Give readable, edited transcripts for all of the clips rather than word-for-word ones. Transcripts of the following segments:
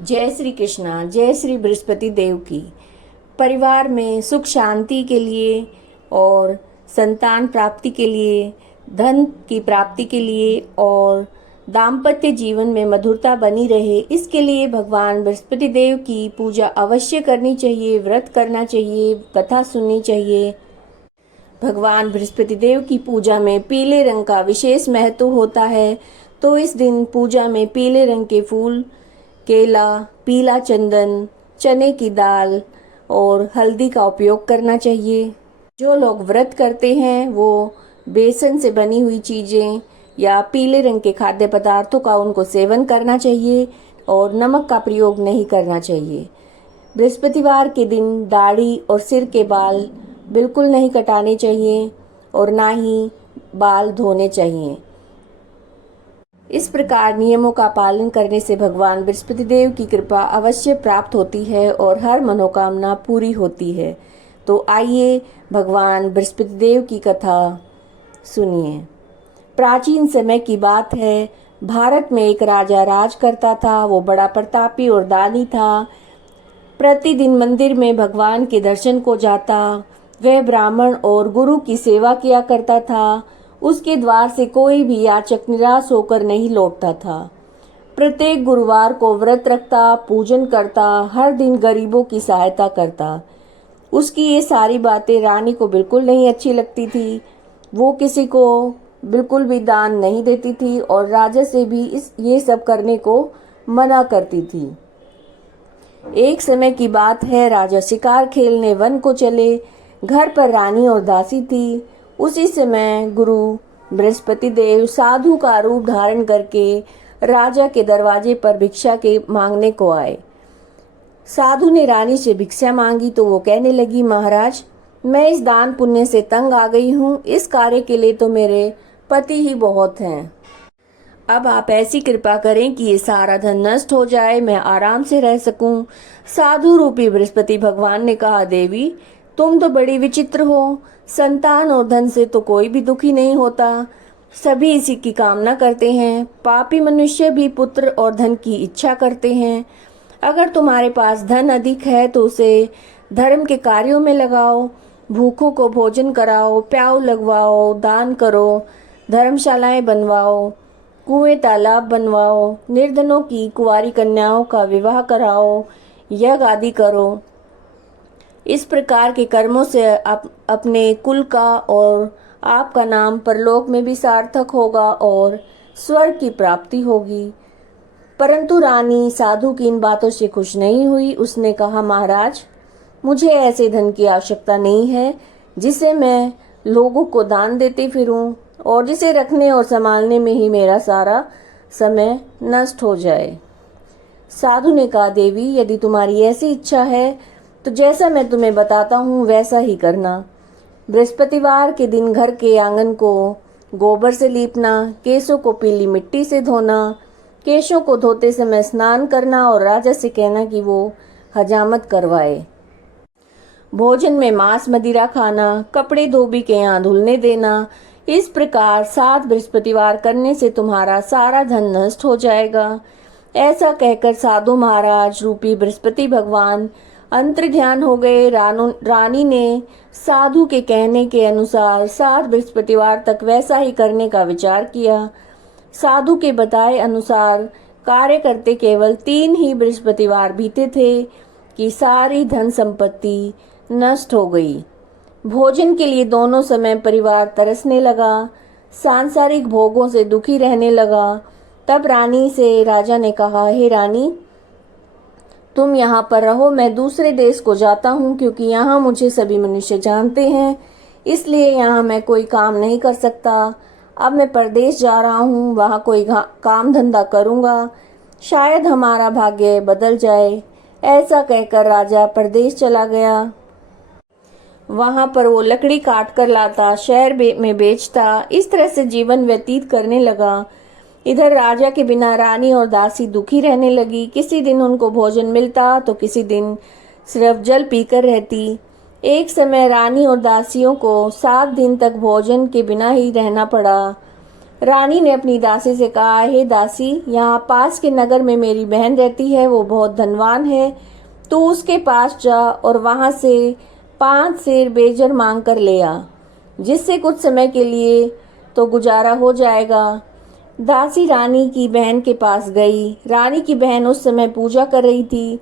जय श्री कृष्णा। जय श्री बृहस्पति देव की। परिवार में सुख शांति के लिए और संतान प्राप्ति के लिए, धन की प्राप्ति के लिए और दाम्पत्य जीवन में मधुरता बनी रहे, इसके लिए भगवान बृहस्पति देव की पूजा अवश्य करनी चाहिए, व्रत करना चाहिए, कथा सुननी चाहिए। भगवान बृहस्पति देव की पूजा में पीले रंग का विशेष महत्व होता है, तो इस दिन पूजा में पीले रंग के फूल, केला, पीला चंदन, चने की दाल और हल्दी का उपयोग करना चाहिए। जो लोग व्रत करते हैं वो बेसन से बनी हुई चीज़ें या पीले रंग के खाद्य पदार्थों का उनको सेवन करना चाहिए और नमक का प्रयोग नहीं करना चाहिए। बृहस्पतिवार के दिन दाढ़ी और सिर के बाल बिल्कुल नहीं कटाने चाहिए और ना ही बाल धोने चाहिए। इस प्रकार नियमों का पालन करने से भगवान बृहस्पति देव की कृपा अवश्य प्राप्त होती है और हर मनोकामना पूरी होती है। तो आइए भगवान बृहस्पति देव की कथा सुनिए। प्राचीन समय की बात है, भारत में एक राजा राज करता था। वो बड़ा प्रतापी और दानी था। प्रतिदिन मंदिर में भगवान के दर्शन को जाता। वह ब्राह्मण और गुरु की सेवा किया करता था। उसके द्वार से कोई भी याचक निराश होकर नहीं लौटता था। प्रत्येक गुरुवार को व्रत रखता, पूजन करता, हर दिन गरीबों की सहायता करता। उसकी ये सारी बातें रानी को बिल्कुल नहीं अच्छी लगती थी। वो किसी को बिल्कुल भी दान नहीं देती थी और राजा से भी ये सब करने को मना करती थी। एक समय की बात है, राजा शिकार खेलने वन को चले। घर पर रानी और दासी थी। उसी समय गुरु बृहस्पति देव साधु का रूप धारण करके राजा के दरवाजे पर भिक्षा के मांगने को आए। साधु ने रानी से भिक्षा मांगी तो वो कहने लगी, महाराज, मैं इस दान पुण्य से तंग आ गई हूँ। इस कार्य के लिए तो मेरे पति ही बहुत हैं। अब आप ऐसी कृपा करें कि ये सारा धन नष्ट हो जाए, मैं आराम से रह सकूं। साधु रूपी बृहस्पति भगवान ने कहा, देवी तुम तो बड़ी विचित्र हो। संतान और धन से तो कोई भी दुखी नहीं होता, सभी इसी की कामना करते हैं। पापी मनुष्य भी पुत्र और धन की इच्छा करते हैं। अगर तुम्हारे पास धन अधिक है तो उसे धर्म के कार्यों में लगाओ, भूखों को भोजन कराओ, प्याऊ लगवाओ, दान करो, धर्मशालाएं बनवाओ, कुएं तालाब बनवाओ, निर्धनों की कुंवारी कन्याओं का विवाह कराओ, यज्ञ आदि करो। इस प्रकार के कर्मों से अपने कुल का और आपका नाम परलोक में भी सार्थक होगा और स्वर्ग की प्राप्ति होगी। परंतु रानी साधु की इन बातों से खुश नहीं हुई। उसने कहा, महाराज, मुझे ऐसे धन की आवश्यकता नहीं है जिसे मैं लोगों को दान देते फिरूं और जिसे रखने और संभालने में ही मेरा सारा समय नष्ट हो जाए। साधु ने कहा, देवी यदि तुम्हारी ऐसी इच्छा है तो जैसा मैं तुम्हें बताता हूँ वैसा ही करना। बृहस्पतिवार के दिन घर के आंगन को गोबर से लीपना, केशों को पीली मिट्टी से धोना, केशों को धोते समय स्नान करना और राजा से कहना कि वो हजामत करवाए। भोजन में मांस मदिरा खाना, कपड़े धोबी के यहाँ धुलने देना। इस प्रकार 7 बृहस्पतिवार करने से तुम्हारा सारा धन नष्ट हो जाएगा। ऐसा कहकर साधु महाराज रूपी बृहस्पति भगवान अंतर्ध्यान हो गए। रानी ने साधु के कहने के अनुसार 7 बृहस्पतिवार तक वैसा ही करने का विचार किया। साधु के बताए अनुसार कार्य करते केवल 3 ही बृहस्पतिवार बीते थे कि सारी धन संपत्ति नष्ट हो गई। भोजन के लिए दोनों समय परिवार तरसने लगा, सांसारिक भोगों से दुखी रहने लगा। तब रानी से राजा ने कहा, हे रानी, तुम यहाँ पर रहो, मैं दूसरे देश को जाता हूँ क्योंकि यहाँ मुझे सभी मनुष्य जानते हैं, इसलिए यहाँ मैं कोई काम नहीं कर सकता। अब मैं परदेश जा रहा हूँ, वहाँ कोई काम धंधा करूँगा, शायद हमारा भाग्य बदल जाए। ऐसा कहकर राजा परदेश चला गया। वहाँ पर वो लकड़ी काट कर लाता, शहर में बेचता। इस तरह से जीवन व्यतीत करने लगा। इधर राजा के बिना रानी और दासी दुखी रहने लगी। किसी दिन उनको भोजन मिलता तो किसी दिन सिर्फ जल पीकर रहती। एक समय रानी और दासियों को 7 दिन तक भोजन के बिना ही रहना पड़ा। रानी ने अपनी दासी से कहा, हे दासी, यहाँ पास के नगर में मेरी बहन रहती है, वो बहुत धनवान है। तू उसके पास जा और वहां से 5 सेर बेजर मांग कर ले आ, जिससे कुछ समय के लिए तो गुजारा हो जाएगा। दासी रानी की बहन के पास गई। रानी की बहन उस समय पूजा कर रही थी।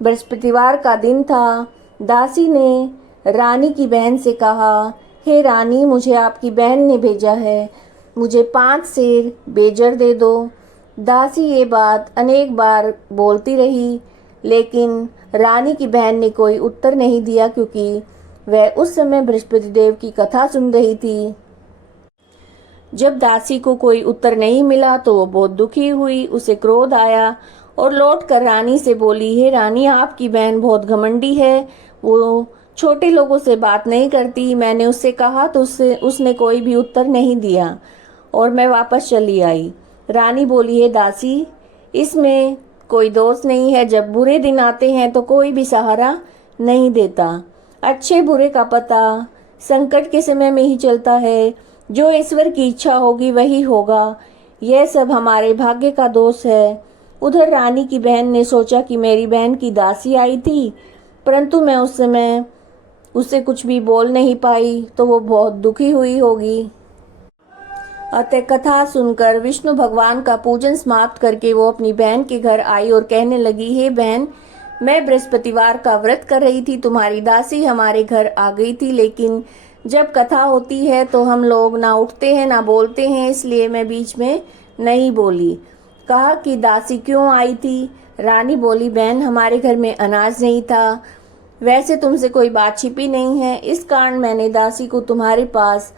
बृहस्पतिवार का दिन था। दासी ने रानी की बहन से कहा, हे रानी, मुझे आपकी बहन ने भेजा है, मुझे 5 सेर बेजर दे दो। दासी ये बात अनेक बार बोलती रही, लेकिन रानी की बहन ने कोई उत्तर नहीं दिया, क्योंकि वह उस समय बृहस्पति देव की कथा सुन रही थी। जब दासी को कोई उत्तर नहीं मिला तो वो बहुत दुखी हुई। उसे क्रोध आया और लौटकर रानी से बोली, हे रानी, आपकी बहन बहुत घमंडी है, वो छोटे लोगों से बात नहीं करती। मैंने उससे कहा तो उसने कोई भी उत्तर नहीं दिया और मैं वापस चली आई। रानी बोली, हे दासी, इसमें कोई दोष नहीं है। जब बुरे दिन आते हैं तो कोई भी सहारा नहीं देता। अच्छे बुरे का पता संकट के समय में ही चलता है। जो ईश्वर की इच्छा होगी वही होगा। यह सब हमारे भाग्य का दोष है। उधर रानी की बहन ने सोचा कि मेरी बहन की दासी आई थी, परंतु मैं उस समय उससे कुछ भी बोल नहीं पाई, तो वो बहुत दुखी हुई होगी। अतः कथा सुनकर विष्णु भगवान का पूजन समाप्त करके वो अपनी बहन के घर आई और कहने लगी, हे बहन, मैं बृहस्पतिवार का व्रत कर रही थी, तुम्हारी दासी हमारे घर आ गई थी, लेकिन जब कथा होती है तो हम लोग ना उठते हैं ना बोलते हैं, इसलिए मैं बीच में नहीं बोली। कहा कि दासी क्यों आई थी? रानी बोली, बहन, हमारे घर में अनाज नहीं था। वैसे तुमसे कोई बात छिपी नहीं है, इस कारण मैंने दासी को तुम्हारे पास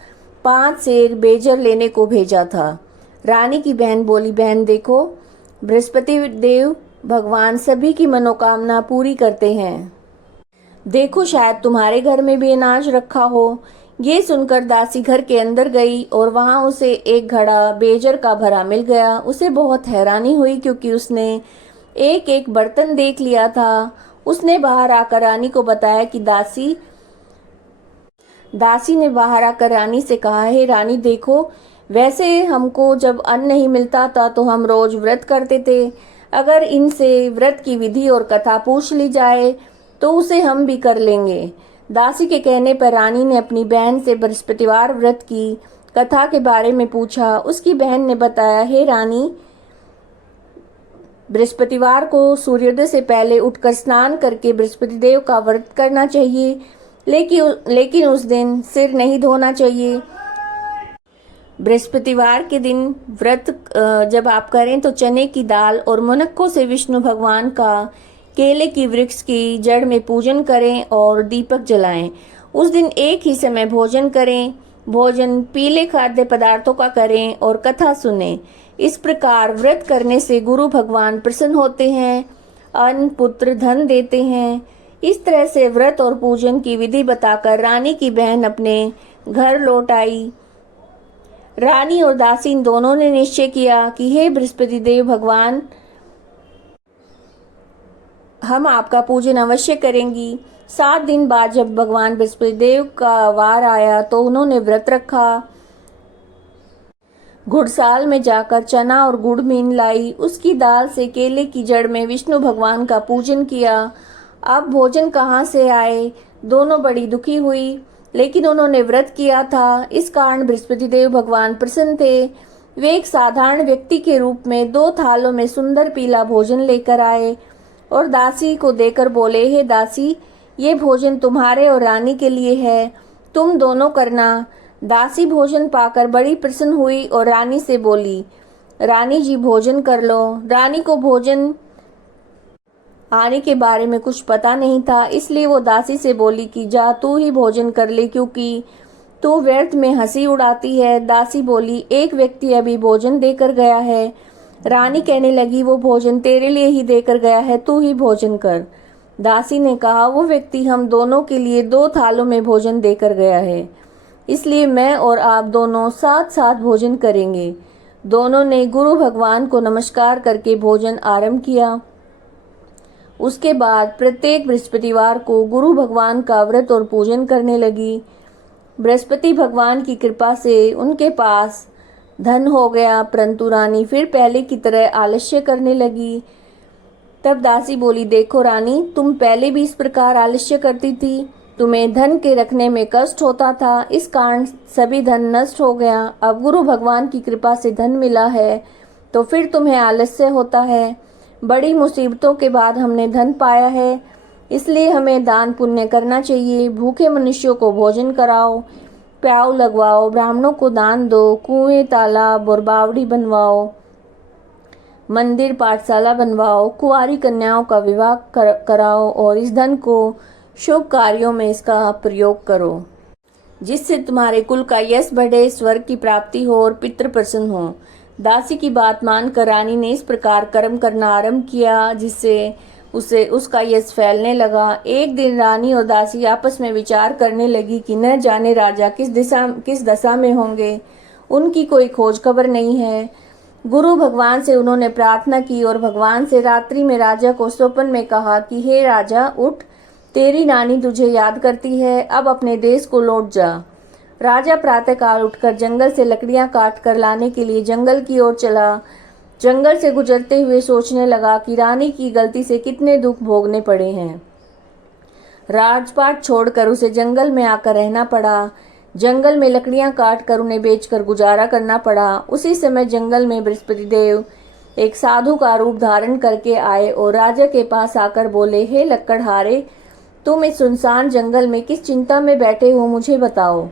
5 सेर बेजर लेने को भेजा था। रानी की बहन बोली, बहन देखो, बृहस्पति देव भगवान सभी की मनोकामना पूरी करते हैं। देखो, शायद तुम्हारे घर में भी अनाज रखा हो। ये सुनकर दासी घर के अंदर गई और वहां उसे एक घड़ा बेजर का भरा मिल गया। उसे बहुत हैरानी हुई, क्योंकि उसने एक एक बर्तन देख लिया था। उसने बाहर आकर रानी को बताया कि दासी ने बाहर आकर रानी से कहा, हे रानी, देखो, वैसे हमको जब अन्न नहीं मिलता था तो हम रोज व्रत करते थे। अगर इनसे व्रत की विधि और कथा पूछ ली जाए तो उसे हम भी कर लेंगे। दासी के कहने पर रानी ने अपनी बहन से बृहस्पतिवार व्रत की कथा के बारे में पूछा। उसकी बहन ने बताया, हे रानी, बृहस्पतिवार को सूर्योदय से पहले उठकर स्नान करके बृहस्पति देव का व्रत करना चाहिए, लेकिन उस दिन सिर नहीं धोना चाहिए। बृहस्पतिवार के दिन व्रत जब आप करें तो चने की दाल और मुनक्कों से विष्णु भगवान का केले की वृक्ष की जड़ में पूजन करें और दीपक जलाएं। उस दिन एक ही समय भोजन करें। भोजन पीले खाद्य पदार्थों का करें और कथा सुनें। इस प्रकार व्रत करने से गुरु भगवान प्रसन्न होते हैं, अन्न, पुत्र, धन देते हैं। इस तरह से व्रत और पूजन की विधि बताकर रानी की बहन अपने घर लौट आई। रानी और दासी दोनों ने निश्चय किया कि हे बृहस्पति देव भगवान, हम आपका पूजन अवश्य करेंगी। 7 दिन बाद जब भगवान बृहस्पति देव का वार आया तो उन्होंने व्रत रखा। घुड़साल में जाकर चना और गुड़ मीन लाई। उसकी दाल से केले की जड़ में विष्णु भगवान का पूजन किया। अब भोजन कहाँ से आए? दोनों बड़ी दुखी हुई, लेकिन उन्होंने व्रत किया था, इस कारण बृहस्पति देव भगवान प्रसन्न थे। वे एक साधारण व्यक्ति के रूप में 2 थालों में सुंदर पीला भोजन लेकर आए और दासी को देकर बोले, हे दासी, ये भोजन तुम्हारे और रानी के लिए है, तुम दोनों करना। दासी भोजन पाकर बड़ी प्रसन्न हुई और रानी से बोली, रानी जी, भोजन कर लो। रानी को भोजन आने के बारे में कुछ पता नहीं था, इसलिए वो दासी से बोली कि जा तू ही भोजन कर ले, क्योंकि तू व्यर्थ में हंसी उड़ाती है। दासी बोली, एक व्यक्ति अभी भोजन देकर गया है। रानी कहने लगी, वो भोजन तेरे लिए ही देकर गया है, तू ही भोजन कर। दासी ने कहा, वो व्यक्ति हम दोनों के लिए 2 थालों में भोजन देकर गया है, इसलिए मैं और आप दोनों साथ साथ भोजन करेंगे। दोनों ने गुरु भगवान को नमस्कार करके भोजन आरंभ किया। उसके बाद प्रत्येक बृहस्पतिवार को गुरु भगवान का व्रत और पूजन करने लगी। बृहस्पति भगवान की कृपा से उनके पास धन हो गया, परंतु रानी फिर पहले की तरह आलस्य करने लगी। तब दासी बोली, देखो रानी, तुम पहले भी इस प्रकार आलस्य करती थी, तुम्हें धन के रखने में कष्ट होता था, इस कारण सभी धन नष्ट हो गया। अब गुरु भगवान की कृपा से धन मिला है तो फिर तुम्हें आलस्य होता है। बड़ी मुसीबतों के बाद हमने धन पाया है, इसलिए हमें दान पुण्य करना चाहिए। भूखे मनुष्यों को भोजन कराओ, प्याऊ लगवाओ, ब्राह्मणों को दान दो, कुएं, तालाब और बावड़ी बनवाओ, मंदिर पाठशाला बनवाओ, कुंवारी कन्याओं का विवाह कराओ और इस धन को शुभ कार्यों में इसका प्रयोग करो, जिससे तुम्हारे कुल का यश बढ़े, स्वर्ग की प्राप्ति हो और पितृ प्रसन्न हो। दासी की बात मानकर रानी ने इस प्रकार कर्म करना आरंभ किया, जिससे उसका यश फैलने लगा। एक दिन रानी और दासी आपस में विचार करने लगी कि न जाने राजा किस दशा में होंगे, उनकी कोई खोज खबर नहीं है। गुरु भगवान से उन्होंने प्रार्थना की और भगवान से रात्रि में राजा को स्वप्न में कहा कि हे राजा, उठ, तेरी रानी तुझे याद करती है, अब अपने देश को लौट जा। राजा प्रातःकाल उठकर जंगल से लकड़ियां काट कर लाने के लिए जंगल की ओर चला। जंगल से गुजरते हुए सोचने लगा कि रानी की गलती से कितने दुख भोगने पड़े हैं। राजपाट छोड़कर उसे जंगल में आकर रहना पड़ा। जंगल में लकड़ियां काट कर उन्हें बेचकर गुजारा करना पड़ा। उसी समय जंगल में बृहस्पति देव एक साधु का रूप धारण करके आए और राजा के पास आकर बोले, हे लक्कड़हारे, तुम इस सुनसान जंगल में किस चिंता में बैठे हो, मुझे बताओ।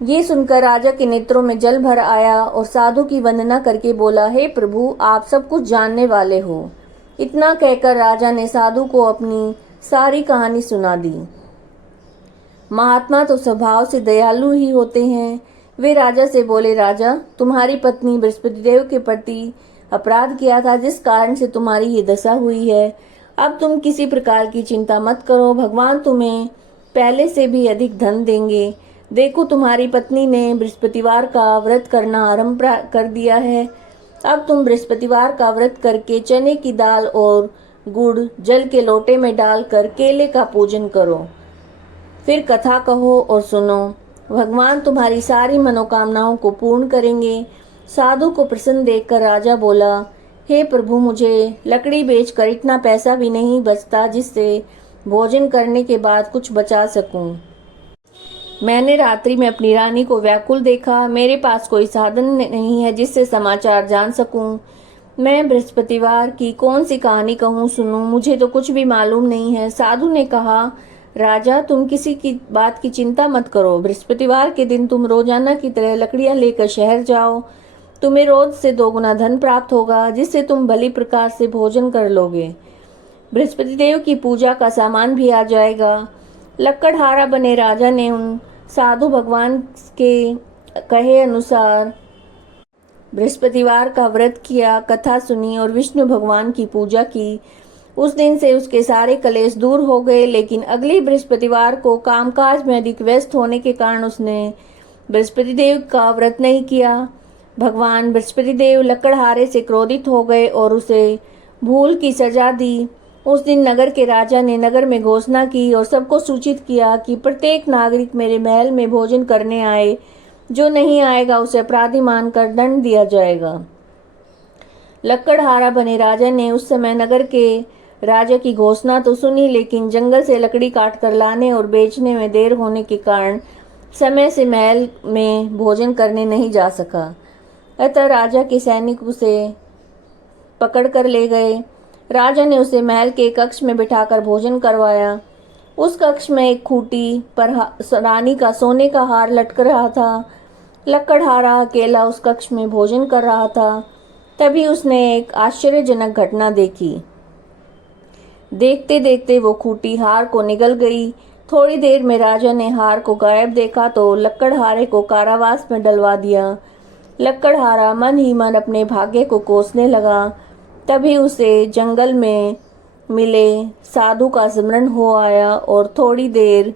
ये सुनकर राजा के नेत्रों में जल भर आया और साधु की वंदना करके बोला, हे प्रभु, आप सब कुछ जानने वाले हो। इतना कहकर राजा ने साधु को अपनी सारी कहानी सुना दी। महात्मा तो स्वभाव से दयालु ही होते हैं। वे राजा से बोले, राजा, तुम्हारी पत्नी बृहस्पति देव के प्रति अपराध किया था, जिस कारण से तुम्हारी ये दशा हुई है। अब तुम किसी प्रकार की चिंता मत करो, भगवान तुम्हें पहले से भी अधिक धन देंगे। देखो, तुम्हारी पत्नी ने बृहस्पतिवार का व्रत करना आरंभ कर दिया है। अब तुम बृहस्पतिवार का व्रत करके चने की दाल और गुड़ जल के लोटे में डालकर केले का पूजन करो, फिर कथा कहो और सुनो। भगवान तुम्हारी सारी मनोकामनाओं को पूर्ण करेंगे। साधु को प्रसन्न देखकर राजा बोला, हे प्रभु, मुझे लकड़ी बेचकर इतना पैसा भी नहीं बचता जिससे भोजन करने के बाद कुछ बचा सकूं। मैंने रात्रि में अपनी रानी को व्याकुल देखा। मेरे पास कोई साधन नहीं है जिससे समाचार जान सकूं। मैं बृहस्पतिवार की कौन सी कहानी कहूँ, सुनूं, मुझे तो कुछ भी मालूम नहीं है। साधु ने कहा, राजा, तुम किसी की बात की चिंता मत करो। बृहस्पतिवार के दिन तुम रोजाना की तरह लकड़ियां लेकर शहर जाओ। तुम्हें रोज से 2 गुना धन प्राप्त होगा, जिससे तुम भली प्रकार से भोजन कर लोगे। बृहस्पति देव की पूजा का सामान भी आ जाएगा। लक्कड़हारा बने राजा ने उन साधु भगवान के कहे अनुसार बृहस्पतिवार का व्रत किया, कथा सुनी और विष्णु भगवान की पूजा की। उस दिन से उसके सारे कलेश दूर हो गए, लेकिन अगले बृहस्पतिवार को कामकाज में अधिक व्यस्त होने के कारण उसने बृहस्पति देव का व्रत नहीं किया। भगवान बृहस्पति देव लक्कड़हारे से क्रोधित हो गए और उसे भूल की सजा दी। उस दिन नगर के राजा ने नगर में घोषणा की और सबको सूचित किया कि प्रत्येक नागरिक मेरे महल में भोजन करने आए। जो नहीं आएगा उसे अपराधी मानकर दंड दिया जाएगा। लक्कड़हारा बने राजा ने उस समय नगर के राजा की घोषणा तो सुनी, लेकिन जंगल से लकड़ी काट कर लाने और बेचने में देर होने के कारण समय से महल में भोजन करने नहीं जा सका। अतः राजा के सैनिक उसे पकड़ कर ले गए। राजा ने उसे महल के कक्ष में बिठाकर भोजन करवाया। उस कक्ष में एक खूंटी पर रानी का सोने का हार लटक रहा था। लक्कड़हारा अकेला उस कक्ष में भोजन कर रहा था। तभी उसने एक आश्चर्यजनक घटना देखी। देखते देखते वो खूंटी हार को निगल गई। थोड़ी देर में राजा ने हार को गायब देखा तो लक्कड़हारे को कारावास में डलवा दिया। लक्कड़हारा मन ही मन अपने भाग्य को कोसने लगा। तभी उसे जंगल में मिले साधु का स्मरण हो आया और थोड़ी देर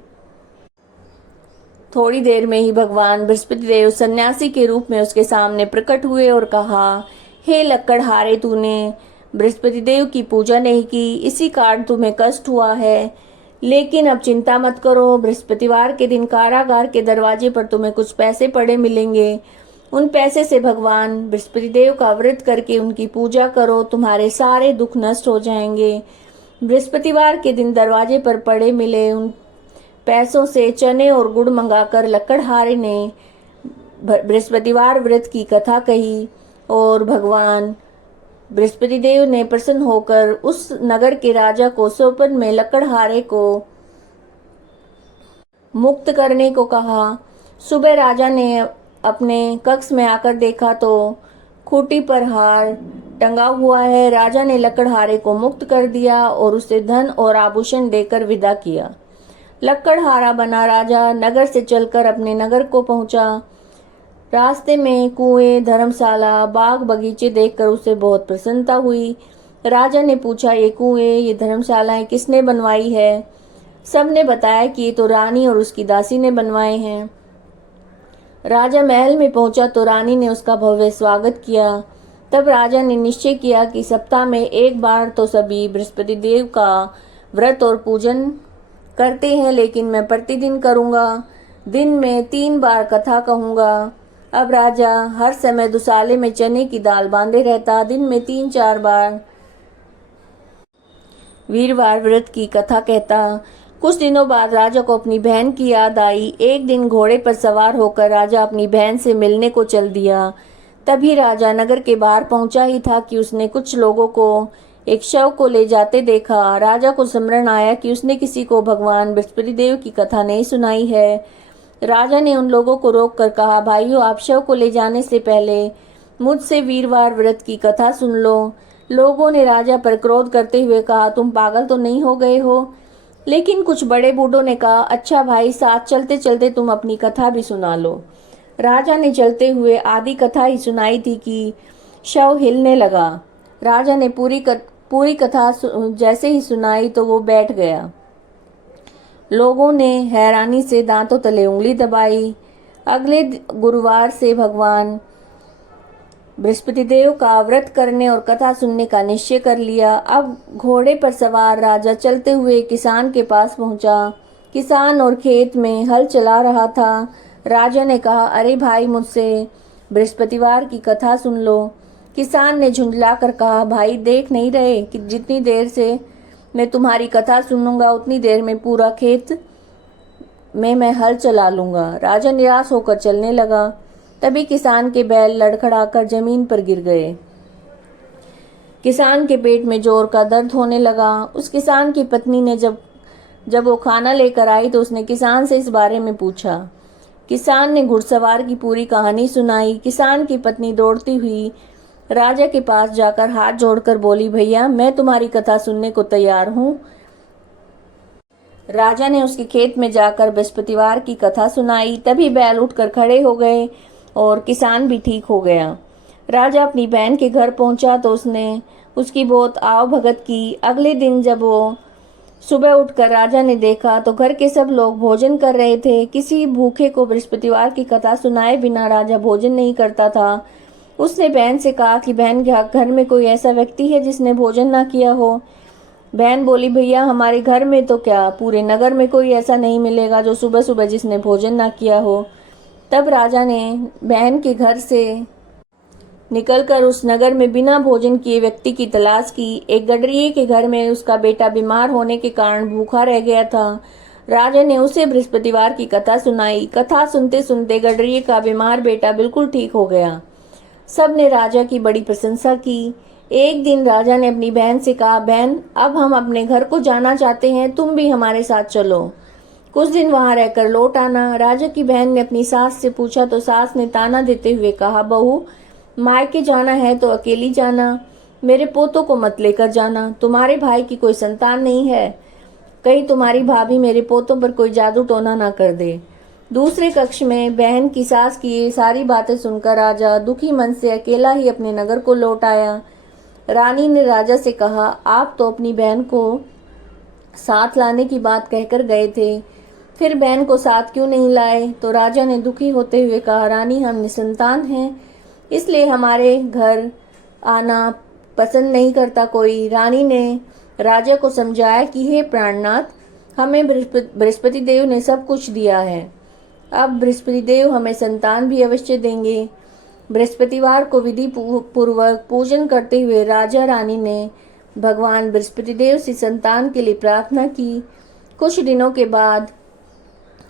में ही भगवान बृहस्पति देव सन्यासी के रूप में उसके सामने प्रकट हुए और कहा, हे लक्कड़हारे, तूने बृहस्पति देव की पूजा नहीं की, इसी कारण तुम्हें कष्ट हुआ है। लेकिन अब चिंता मत करो, बृहस्पतिवार के दिन कारागार के दरवाजे पर तुम्हें कुछ पैसे पड़े मिलेंगे। उन पैसे से भगवान बृहस्पति देव का व्रत करके उनकी पूजा करो, तुम्हारे सारे दुख नष्ट हो जाएंगे। बृहस्पतिवार के दिन दरवाजे पर पड़े मिले उन पैसों से चने और गुड़ मंगाकर लकड़हारे ने बृहस्पतिवार व्रत की कथा कही और भगवान बृहस्पति देव ने प्रसन्न होकर उस नगर के राजा को स्वप्न में लकड़हारे को मुक्त करने को कहा। सुबह राजा ने अपने कक्ष में आकर देखा तो खूंटी पर हार टंगा हुआ है। राजा ने लकड़हारे को मुक्त कर दिया और उसे धन और आभूषण देकर विदा किया। लकड़हारा बना राजा नगर से चलकर अपने नगर को पहुंचा। रास्ते में कुएं, धर्मशाला, बाग बगीचे देखकर उसे बहुत प्रसन्नता हुई। राजा ने पूछा, ये कुएं, ये धर्मशालाएं किसने बनवाई है? सबने बताया कि ये तो रानी और उसकी दासी ने बनवाए हैं। राजा महल में पहुंचा तो रानी ने उसका भव्य स्वागत किया। तब राजा ने निश्चय किया कि सप्ताह में एक बार तो सभी बृहस्पति देव का व्रत और पूजन करते हैं, लेकिन मैं प्रतिदिन करूंगा। दिन में 3 बार कथा कहूंगा। अब राजा हर समय दुसाले में चने की दाल बांधे रहता। दिन में 3-4 बार वीरवार व्रत की कथा कहता। कुछ दिनों बाद राजा को अपनी बहन की याद आई। एक दिन घोड़े पर सवार होकर राजा अपनी बहन से मिलने को चल दिया। तभी राजा नगर के बाहर पहुंचा ही था कि उसने कुछ लोगों को एक शव को ले जाते देखा। राजा को स्मरण आया कि उसने किसी को भगवान बृहस्पति देव की कथा नहीं सुनाई है। राजा ने उन लोगों को रोक कर कहा, भाइयों, आप शव को ले जाने से पहले मुझसे वीरवार व्रत की कथा सुन लो। लोगों ने राजा पर क्रोध करते हुए कहा, तुम पागल तो नहीं हो गए हो? लेकिन कुछ बड़े बूढ़ों ने कहा, अच्छा भाई, साथ चलते चलते तुम अपनी कथा भी सुना लो। राजा ने चलते हुए आधी कथा ही सुनाई थी कि शव हिलने लगा। राजा ने पूरी कथा जैसे ही सुनाई तो वो बैठ गया। लोगों ने हैरानी से दांतों तले उंगली दबाई। अगले गुरुवार से भगवान बृहस्पति देव का व्रत करने और कथा सुनने का निश्चय कर लिया। अब घोड़े पर सवार राजा चलते हुए किसान के पास पहुंचा। किसान और खेत में हल चला रहा था। राजा ने कहा, अरे भाई, मुझसे बृहस्पतिवार की कथा सुन लो। किसान ने झुंझला कर कहा, भाई, देख नहीं रहे कि जितनी देर से मैं तुम्हारी कथा सुनूंगा उतनी देर में पूरा खेत में मैं हल चला लूंगा। राजा निराश होकर चलने लगा। तभी किसान के बैल लड़खड़ाकर जमीन पर गिर गए। किसान के पेट में जोर का दर्द होने लगा। उस किसान की पत्नी ने जब वो खाना लेकर आई तो उसने किसान से इस बारे में पूछा। किसान ने घुड़सवार की पूरी कहानी सुनाई। किसान की पत्नी दौड़ती हुई राजा के पास जाकर हाथ जोड़कर बोली, भैया, मैं तुम्हारी कथा सुनने को तैयार हूँ। राजा ने उसके खेत में जाकर बृहस्पतिवार की कथा सुनाई। तभी बैल उठकर खड़े हो गए और किसान भी ठीक हो गया। राजा अपनी बहन के घर पहुंचा तो उसने उसकी बहुत आवभगत की। अगले दिन जब वो सुबह उठकर राजा ने देखा तो घर के सब लोग भोजन कर रहे थे। किसी भूखे को बृहस्पतिवार की कथा सुनाए बिना राजा भोजन नहीं करता था। उसने बहन से कहा कि बहन, घर में कोई ऐसा व्यक्ति है जिसने भोजन ना किया हो? बहन बोली, भैया, हमारे घर में तो क्या, पूरे नगर में कोई ऐसा नहीं मिलेगा जो सुबह सुबह जिसने भोजन ना किया हो। तब राजा ने बहन के घर से निकलकर उस नगर में बिना भोजन किए व्यक्ति की तलाश की। एक गडरिये के घर में उसका बेटा बीमार होने के कारण भूखा रह गया था। राजा ने उसे बृहस्पतिवार की कथा सुनाई। कथा सुनते सुनते गडरिये का बीमार बेटा बिल्कुल ठीक हो गया। सब ने राजा की बड़ी प्रशंसा की। एक दिन राजा ने अपनी बहन से कहा, बहन, अब हम अपने घर को जाना चाहते हैं, तुम भी हमारे साथ चलो। कुछ दिन वहां रहकर लौट आना। राजा की बहन ने अपनी सास से पूछा तो सास ने ताना देते हुए कहा, बहू, मायके जाना है तो अकेली जाना, मेरे पोतों को मत लेकर जाना। तुम्हारे भाई की कोई संतान नहीं है, कहीं तुम्हारी भाभी मेरे पोतों पर कोई जादू टोना ना कर दे। दूसरे कक्ष में बहन की सास की ये सारी बातें सुनकर राजा दुखी मन से अकेला ही अपने नगर को लौट आया। रानी ने राजा से कहा, आप तो अपनी बहन को साथ लाने की बात कहकर गए थे, फिर बहन को साथ क्यों नहीं लाए? तो राजा ने दुखी होते हुए कहा, रानी, हम निसंतान हैं, इसलिए हमारे घर आना पसंद नहीं करता कोई। रानी ने राजा को समझाया कि हे प्राणनाथ, हमें बृहस्पति देव ने सब कुछ दिया है, अब बृहस्पति देव हमें संतान भी अवश्य देंगे। बृहस्पतिवार को विधि पूर्वक पूजन करते हुए राजा रानी ने भगवान बृहस्पति देव से संतान के लिए प्रार्थना की। कुछ दिनों के बाद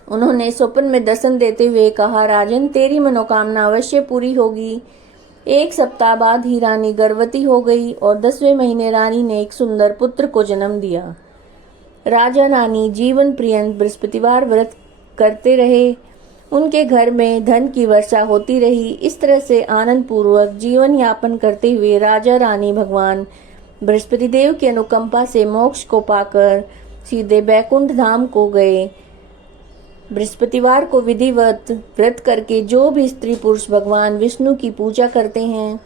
उन्होंने स्वप्न में दर्शन देते हुए कहा, राजन, तेरी मनोकामना अवश्य पूरी होगी। 1 सप्ताह बाद ही रानी गर्भवती हो गई और 10वें महीने रानी ने एक सुंदर पुत्र को जन्म दिया। राजा रानी जीवन पर्यंत बृहस्पतिवार व्रत करते रहे। उनके घर में धन की वर्षा होती रही। इस तरह से आनंद पूर्वक जीवन यापन करते हुए राजा रानी भगवान बृहस्पति देव की अनुकंपा से मोक्ष को पाकर सीधे बैकुंठ धाम को गए। बृहस्पतिवार को विधिवत व्रत करके जो भी स्त्री पुरुष भगवान विष्णु की पूजा करते हैं,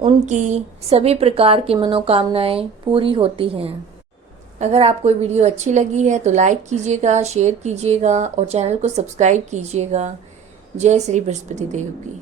उनकी सभी प्रकार की मनोकामनाएं पूरी होती हैं। अगर आपको ये वीडियो अच्छी लगी है तो लाइक कीजिएगा, शेयर कीजिएगा और चैनल को सब्सक्राइब कीजिएगा। जय श्री बृहस्पति देव की।